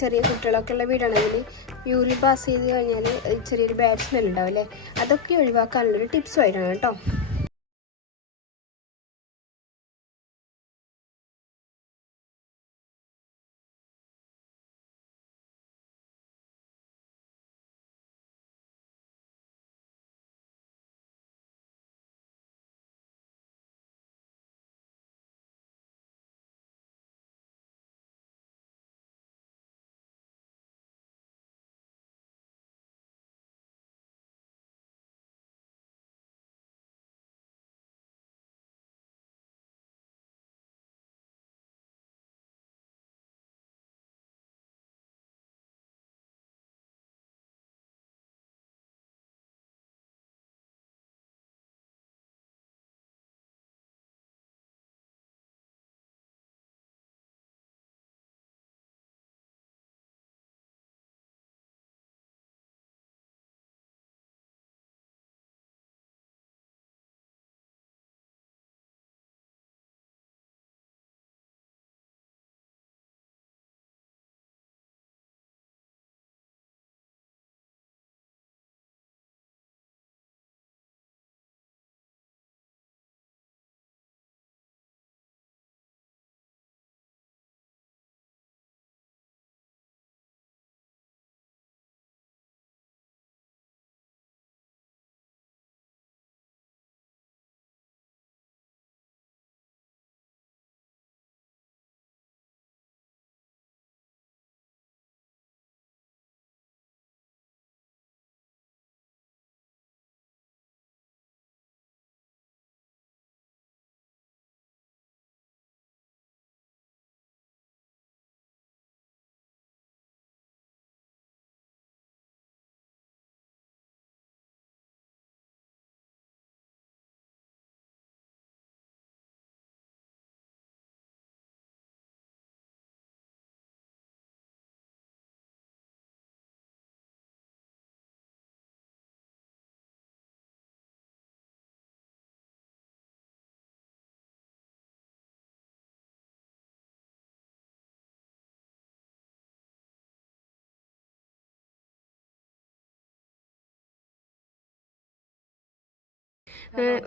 ചെറിയ കുട്ടികളൊക്കെ ഉള്ള വീടാണെങ്കിൽ യൂറിൻ പാസ് ചെയ്ത് കഴിഞ്ഞാൽ ചെറിയൊരു ബാഡ് സ്മെൽ ഉണ്ടാവും അല്ലേ? അതൊക്കെ ഒഴിവാക്കാനുള്ളൊരു ടിപ്സ് ആയിട്ടാണ് കേട്ടോ.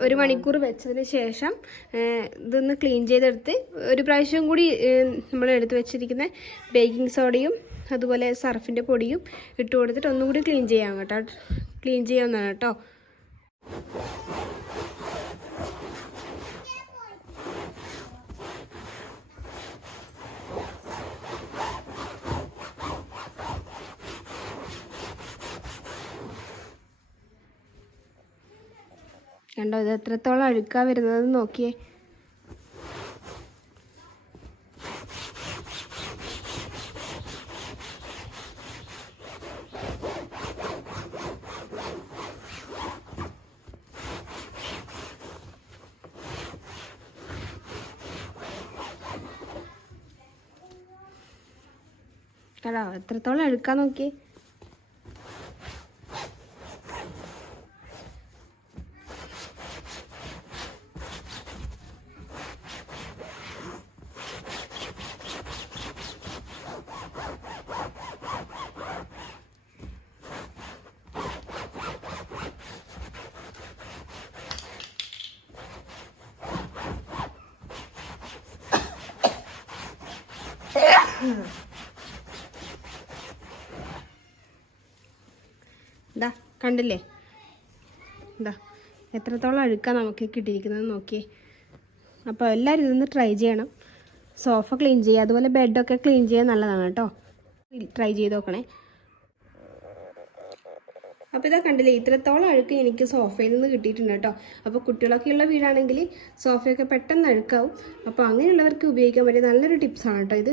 ഒരു മണിക്കൂർ വെച്ചതിന് ശേഷം ഇതൊന്ന് ക്ലീൻ ചെയ്തെടുത്ത് ഒരു പ്രാവശ്യം കൂടി നമ്മൾ എടുത്ത് വെച്ചിരിക്കുന്ന ബേക്കിംഗ് സോഡയും അതുപോലെ സർഫിന്റെ പൊടിയും ഇട്ട് കൊടുത്തിട്ട് ഒന്നുകൂടി ക്ലീൻ ചെയ്യാം കേട്ടോ. ക്ലീൻ ചെയ്യാവുന്നതാണ് കേട്ടോ. കണ്ടോ? ഇത് എത്രത്തോളം അഴുക്കാ വരുന്നത്? നോക്കിയേ. കണ്ടോ? എത്രത്തോളം അഴുക്കാ നോക്കിയേ. ഇതാ കണ്ടില്ലേ? ഇതാ എത്രത്തോളം അഴുക്കാണ് നമുക്ക് കിട്ടിയിരിക്കുന്നത് നോക്കിയേ അപ്പോൾ എല്ലാവരും ഇതൊന്ന് ട്രൈ ചെയ്യണം. സോഫ ക്ലീൻ ചെയ്യുക അതുപോലെ ബെഡൊക്കെ ക്ലീൻ ചെയ്യാൻ നല്ലതാണ് കേട്ടോ. ട്രൈ ചെയ്ത് നോക്കണേ. അപ്പോൾ ഇതാ കണ്ടില്ലേ ഇത്രത്തോളം അഴുക്ക് എനിക്ക് സോഫയിൽ നിന്ന് കിട്ടിയിട്ടുണ്ട് കേട്ടോ. അപ്പോൾ കുട്ടികളൊക്കെ ഉള്ള വീടാണെങ്കിൽ സോഫയൊക്കെ പെട്ടെന്ന് അഴുക്കാവും. അപ്പോൾ അങ്ങനെയുള്ളവർക്ക് ഉപയോഗിക്കാൻ പറ്റിയ നല്ലൊരു ടിപ്സാണ് കേട്ടോ ഇത്.